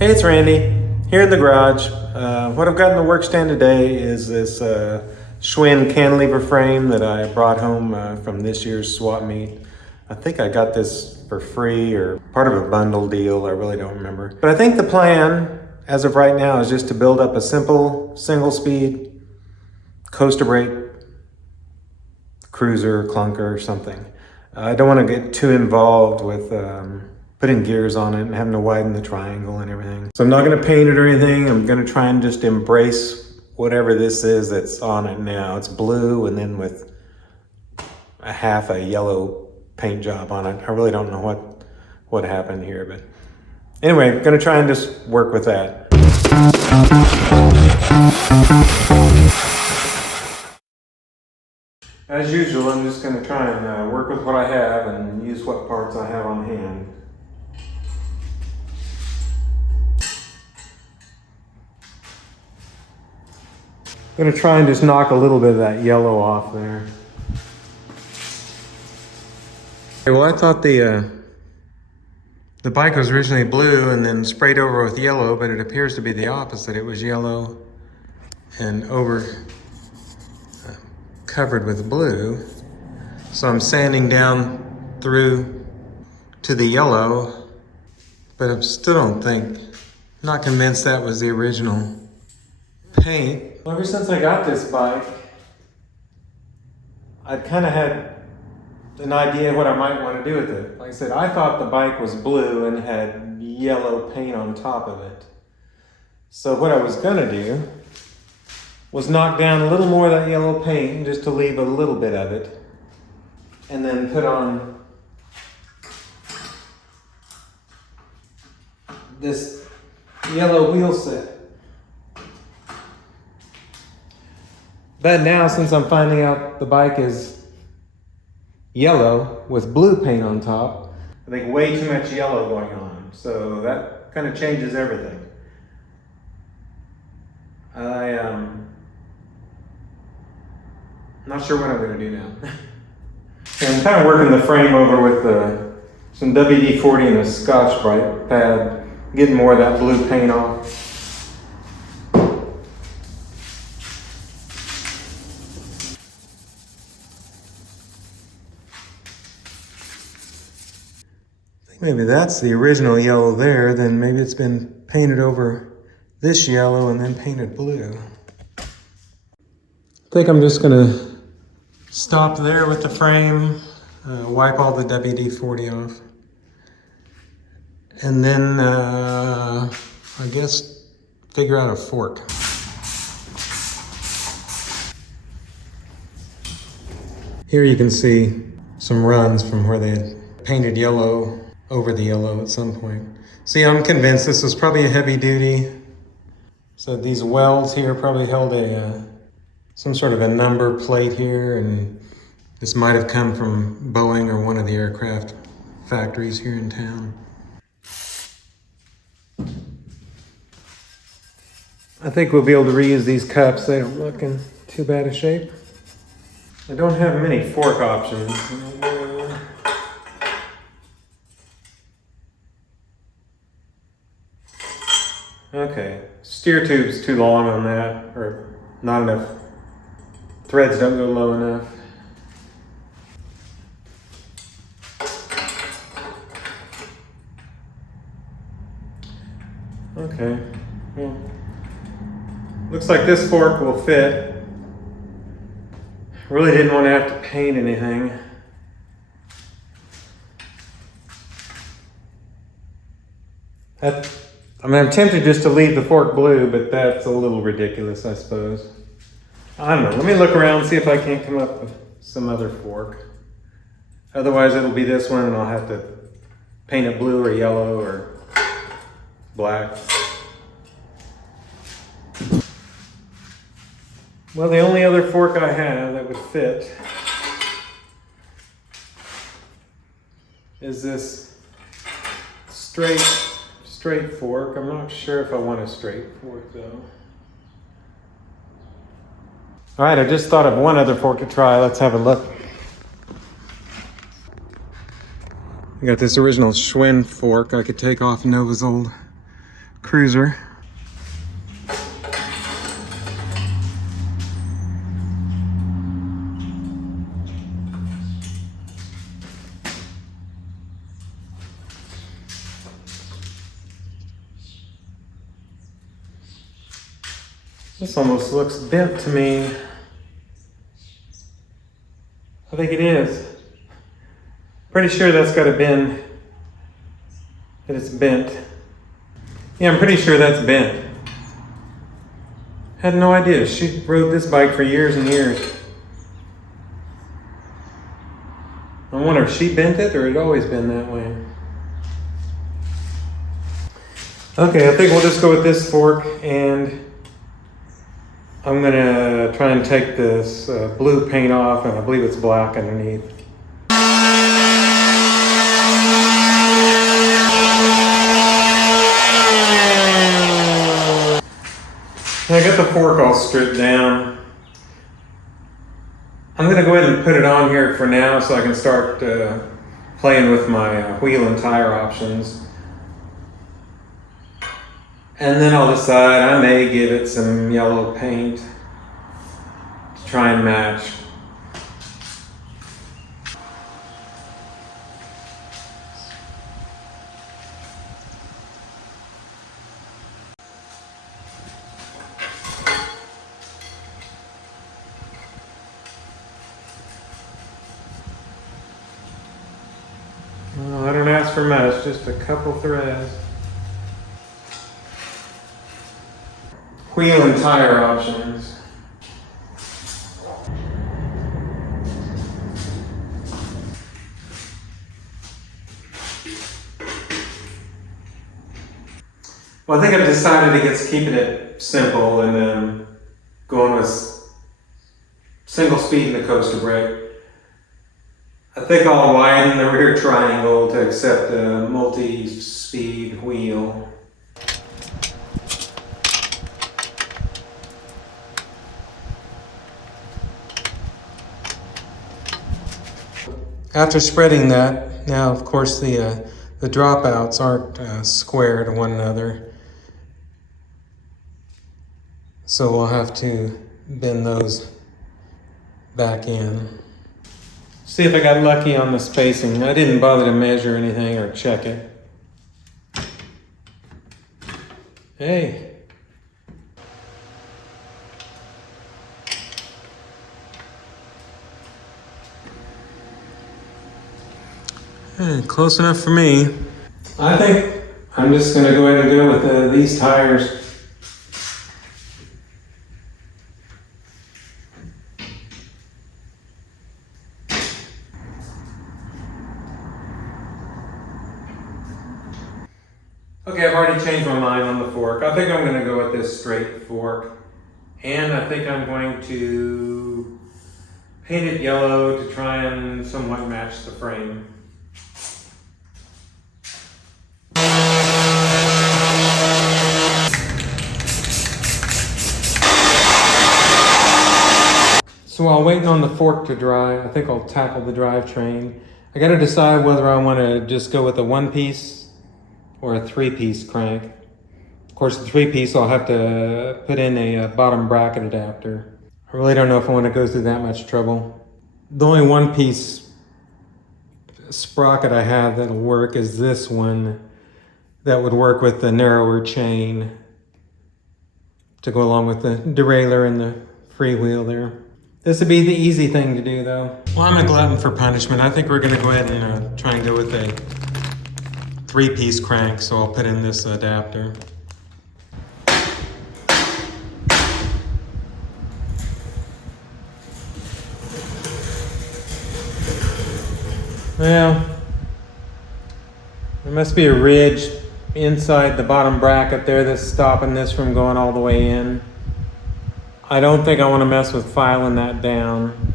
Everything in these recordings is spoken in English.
Hey, it's Randy, here in the garage. What I've got in the work stand today is this Schwinn cantilever frame that I brought home from this year's swap meet. I think I got this for free or part of a bundle deal, I really don't remember. But I think the plan, as of right now, is just to build up a simple, single-speed, coaster brake, cruiser, clunker, or something. I don't want to get too involved with putting gears on it and having to widen the triangle and everything. So I'm not gonna paint it or anything. I'm gonna try and just embrace whatever this is that's on it now. It's blue and then with a half a yellow paint job on it. I really don't know what happened here, but anyway, I'm gonna try and just work with that. As usual, I'm just gonna try and work with what I have and use what parts I have on hand. I'm gonna try and just knock a little bit of that yellow off there. Okay, well, I thought the bike was originally blue and then sprayed over with yellow, but it appears to be the opposite. It was yellow and covered with blue. So I'm sanding down through to the yellow, but I still don't think, not convinced that was the original paint. Well, ever since I got this bike, I'd kind of had an idea what I might want to do with it. Like I said, I thought the bike was blue and had yellow paint on top of it. So what I was gonna do was knock down a little more of that yellow paint just to leave a little bit of it, and then put on this yellow wheel set. But now, since I'm finding out the bike is yellow with blue paint on top, I think way too much yellow going on. So that kind of changes everything. I'm not sure what I'm going to do now. I'm kind of working the frame over with some WD-40 and a Scotch-Brite pad, getting more of that blue paint off. Maybe that's the original yellow there, then maybe it's been painted over this yellow and then painted blue. I think I'm just gonna stop there with the frame, wipe all the WD-40 off, and then I guess figure out a fork. Here you can see some runs from where they had painted yellow over the yellow at some point. See, I'm convinced this was probably a heavy duty. So these welds here probably held some sort of a number plate here, and this might have come from Boeing or one of the aircraft factories here in town. I think we'll be able to reuse these cups. They don't look in too bad a shape. I don't have many fork options. Okay, steer tube's too long on that, or not enough. Threads don't go low enough. Okay, well, looks like this fork will fit. Really didn't want to have to paint anything. I mean, I'm tempted just to leave the fork blue, but that's a little ridiculous, I suppose. I don't know. Let me look around and see if I can't come up with some other fork. Otherwise, it'll be this one, and I'll have to paint it blue or yellow or black. Well, the only other fork I have that would fit is this straight fork. I'm not sure if I want a straight fork though. All right, I just thought of one other fork to try. Let's have a look. I got this original Schwinn fork I could take off Nova's old cruiser. This almost looks bent to me. I think it is. Pretty sure that's got a bend. That it's bent. Yeah, I'm pretty sure that's bent. Had no idea. She rode this bike for years and years. I wonder if she bent it or it always been that way. Okay, I think we'll just go with this fork, and I'm gonna try and take this blue paint off, and I believe it's black underneath. I got the fork all stripped down. I'm gonna go ahead and put it on here for now so I can start playing with my wheel and tire options. And then I'll decide, I may give it some yellow paint to try and match. Well, I don't ask for much, just a couple threads. Wheel and tire options. Well, I think I've decided against keeping it simple and then going with single speed in the coaster brake. I think I'll widen the rear triangle to accept a multi-speed wheel. After spreading that, now of course the dropouts aren't square to one another, so we'll have to bend those back in. See if I got lucky on the spacing. I didn't bother to measure anything or check it. Hey. Close enough for me. I think I'm just going to go ahead and go with these tires. Okay, I've already changed my mind on the fork. I think I'm going to go with this straight fork. And I think I'm going to paint it yellow to try and somewhat match the frame. So while waiting on the fork to dry, I think I'll tackle the drivetrain. I got to decide whether I want to just go with a one-piece or a three-piece crank. Of course, the three-piece I'll have to put in a bottom bracket adapter. I really don't know if I want to go through that much trouble. The only one-piece sprocket I have that'll work is this one that would work with the narrower chain to go along with the derailleur and the freewheel there. This would be the easy thing to do, though. Well, I'm a glutton for punishment. I think we're going to go ahead and try and go with a three-piece crank, so I'll put in this adapter. Well, there must be a ridge inside the bottom bracket there that's stopping this from going all the way in. I don't think I want to mess with filing that down.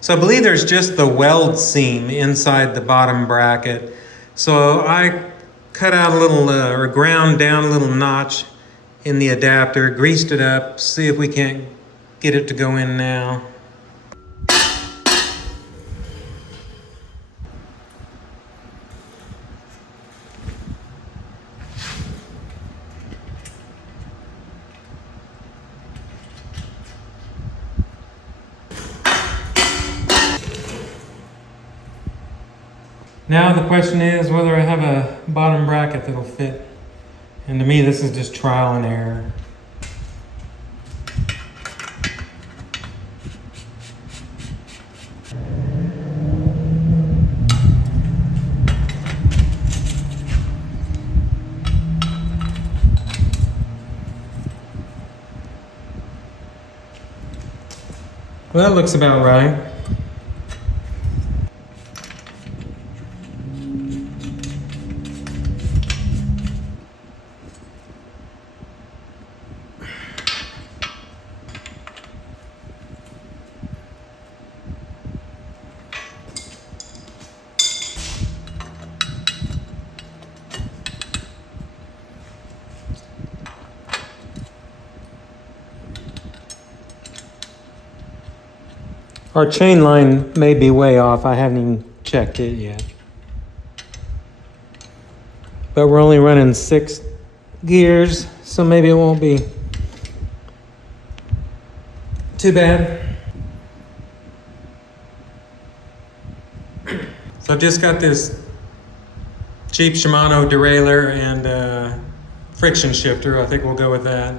So I believe there's just the weld seam inside the bottom bracket. So I cut out a little, or ground down a little notch in the adapter, greased it up, see if we can't get it to go in now. Now the question is whether I have a bottom bracket that'll fit. And to me, this is just trial and error. Well, that looks about right. Our chain line may be way off. I haven't even checked it yet. But we're only running 6 gears, so maybe it won't be too bad. So I've just got this cheap Shimano derailleur and friction shifter. I think we'll go with that.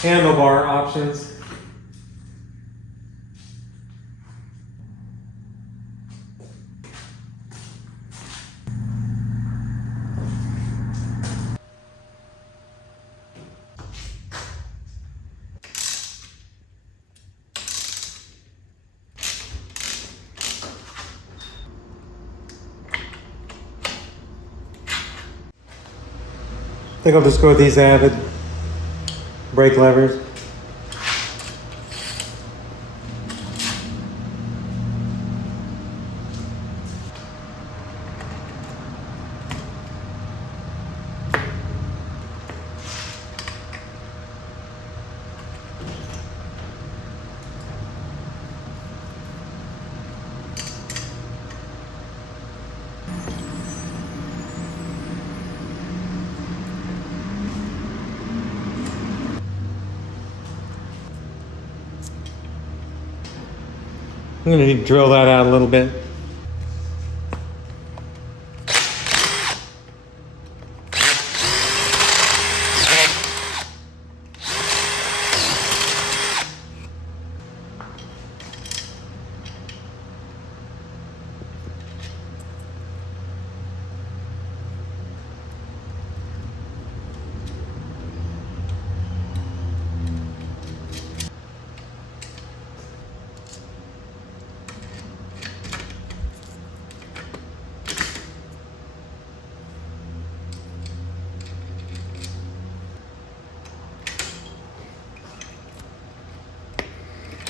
Handlebar options. I think I'll just go with these Avid brake levers. I'm going to need to drill that out a little bit.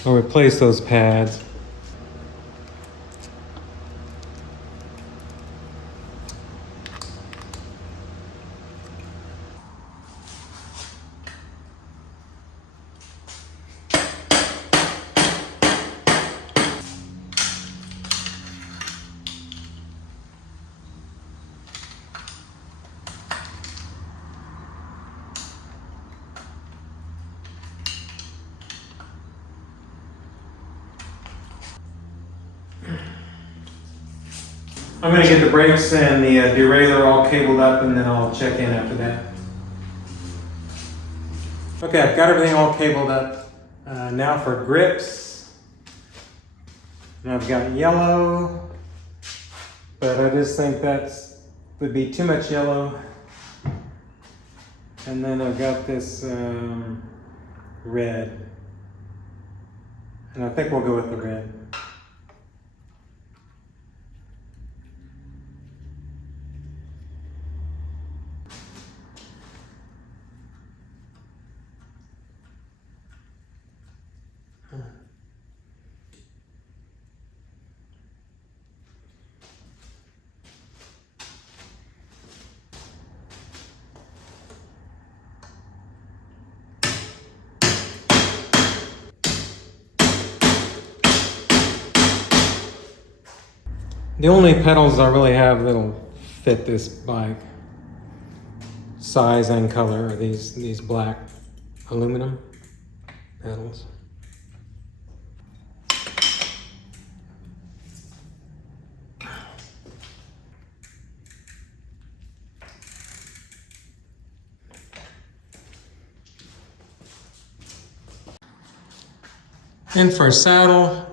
I'll replace those pads. I'm going to get the brakes and the derailleur all cabled up, and then I'll check in after that. Okay, I've got everything all cabled up. Now for grips. And I've got yellow, but I just think would be too much yellow. And then I've got this red. And I think we'll go with the red. The only pedals I really have that'll fit this bike, size and color, are these black aluminum pedals. And for a saddle,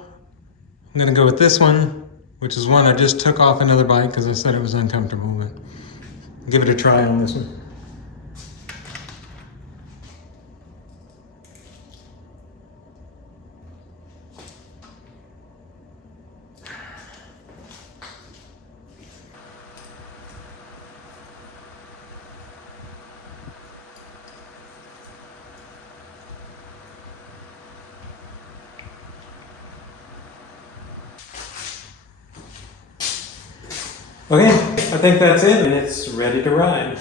I'm gonna go with this one, which is one I just took off another bike because I said it was uncomfortable, but give it a try on this one. Okay, I think that's it, and it's ready to ride.